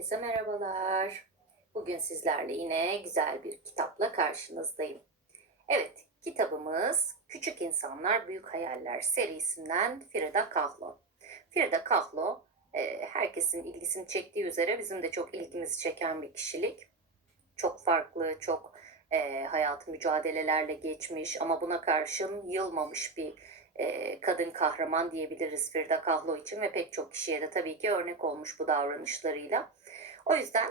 Herkese merhabalar. Bugün sizlerle yine güzel bir kitapla karşınızdayım. Evet, kitabımız Küçük İnsanlar Büyük Hayaller serisinden Frida Kahlo. Frida Kahlo, e, herkesin ilgisini çektiği üzere bizim de çok ilgimizi çeken bir kişilik. Çok farklı, çok e, hayatı mücadelelerle geçmiş ama buna karşın yılmamış bir kadın kahraman diyebiliriz Frida Kahlo için ve pek çok kişiye de tabii ki örnek olmuş bu davranışlarıyla. O yüzden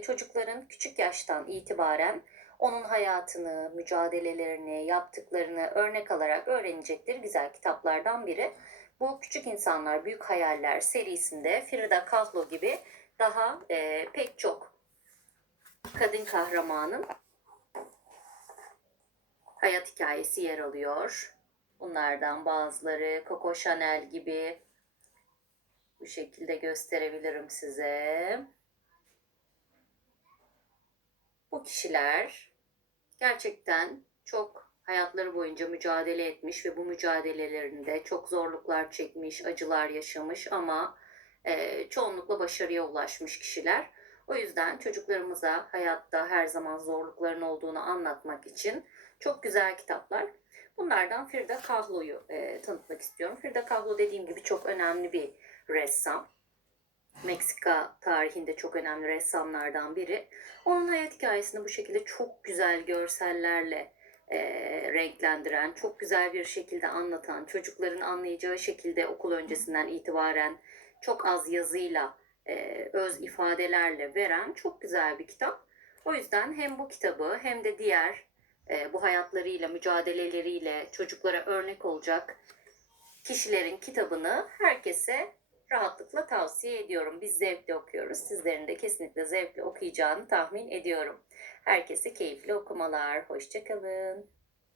çocukların küçük yaştan itibaren onun hayatını, mücadelelerini, yaptıklarını örnek alarak öğrenecekleri güzel kitaplardan biri. Bu Küçük İnsanlar Büyük Hayaller serisinde Frida Kahlo gibi daha pek çok kadın kahramanın hayat hikayesi yer alıyor. Bunlardan bazıları Coco Chanel gibi bu şekilde gösterebilirim size. Bu kişiler gerçekten çok hayatları boyunca mücadele etmiş ve bu mücadelelerinde çok zorluklar çekmiş, acılar yaşamış ama e, çoğunlukla başarıya ulaşmış kişiler. O yüzden çocuklarımıza hayatta her zaman zorlukların olduğunu anlatmak için çok güzel kitaplar. Bunlardan Frida Kahlo'yu e, tanıtmak istiyorum. Frida Kahlo dediğim gibi çok önemli bir ressam. Meksika tarihinde çok önemli ressamlardan biri. Onun hayat hikayesini bu şekilde çok güzel görsellerle e, renklendiren, çok güzel bir şekilde anlatan, çocukların anlayacağı şekilde okul öncesinden itibaren çok az yazıyla, e, öz ifadelerle veren çok güzel bir kitap. O yüzden hem bu kitabı hem de diğer e, bu hayatlarıyla, mücadeleleriyle çocuklara örnek olacak kişilerin kitabını herkese rahatlıkla tavsiye ediyorum. Biz zevkle okuyoruz. Sizlerin de kesinlikle zevkle okuyacağını tahmin ediyorum. Herkese keyifli okumalar. Hoşçakalın.